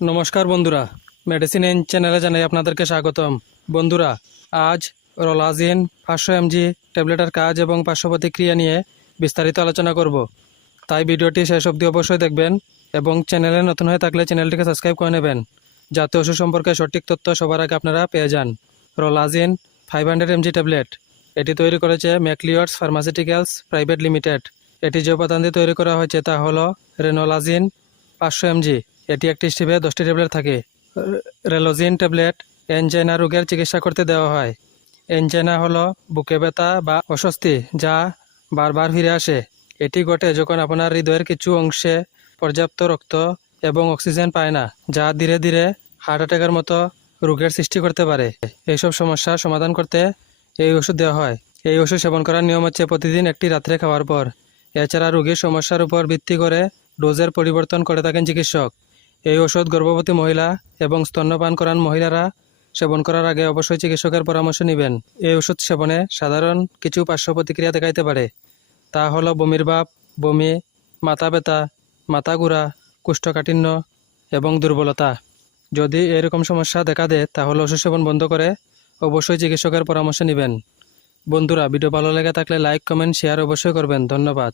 নমস্কার বন্ধুরা। Medicine N চ্যানেলে জানাই আপনাদেরকে স্বাগতম। বন্ধুরা, আজ রোলাজিন পাঁচশো এমজি ট্যাবলেটের কাজ এবং পার্শ্ব প্রতিক্রিয়া নিয়ে বিস্তারিত আলোচনা করব। তাই ভিডিওটি শেষ অবধি অবশ্যই দেখবেন এবং চ্যানেলে নতুন হয়ে থাকলে চ্যানেলটিকে সাবস্ক্রাইব করে নেবেন। যাতে ওষুধ সম্পর্কে সঠিক তথ্য সবার আগে আপনারা পেয়ে যান। রোলাজিন five hundred M G tablet এটি তৈরি করেছে ম্যাকলিওয়ার্স ফার্মাসিউটিক্যালস প্রাইভেট লিমিটেড এটি যে উপাদান দিয়ে তৈরি করা হয়েছে তা হলো রেনোলাজিন পাঁচশো এমজি এটি একটি স্টিভে দশটি ট্যাবলেট থাকে। রেলোজিন ট্যাবলেট, এনজাইনা রোগের চিকিৎসা করতে দেওয়া হয়। এনজাইনা হলো বুকে ব্যথা বা অস্বস্তি, যা বারবার ফিরে আসে। এটি ঘটে যখন আপনার হৃদয়ের কিছু অংশে পর্যাপ্ত রক্ত এবং অক্সিজেন পায় না, যা ধীরে ধীরে হার্ট অ্যাটাকের মতো রোগের সৃষ্টি করতে পারে। এইসব সমস্যার সমাধান করতে এই ওষুধ দেওয়া হয়। এই ওষুধ সেবন করার নিয়ম হচ্ছে প্রতিদিন একটি রাত্রে খাওয়ার পর। এছাড়া রোগীর সমস্যার উপর ভিত্তি করে ডোজের পরিবর্তন করে থাকেন চিকিৎসক। এই ওষুধ গর্ভবতী মহিলা এবং স্তন্যপান করান মহিলারা সেবন করার আগে অবশ্যই চিকিৎসকের পরামর্শ নেবেন। এই ওষুধ সেবনে সাধারণ কিছু পার্শ্ব প্রতিক্রিয়া দেখাইতে পারে। তা হলো বমির ভাব, বমি, মাথা ব্যথা, মাথা ঘোরা, কুষ্ঠকাঠিন্য এবং দুর্বলতা। যদি এরকম সমস্যা দেখা দেয়, তাহলে ওষুধ সেবন বন্ধ করে অবশ্যই চিকিৎসকের পরামর্শ নেবেন। বন্ধুরা, ভিডিও ভালো লেগে থাকলে লাইক, কমেন্ট, শেয়ার অবশ্যই করবেন। ধন্যবাদ।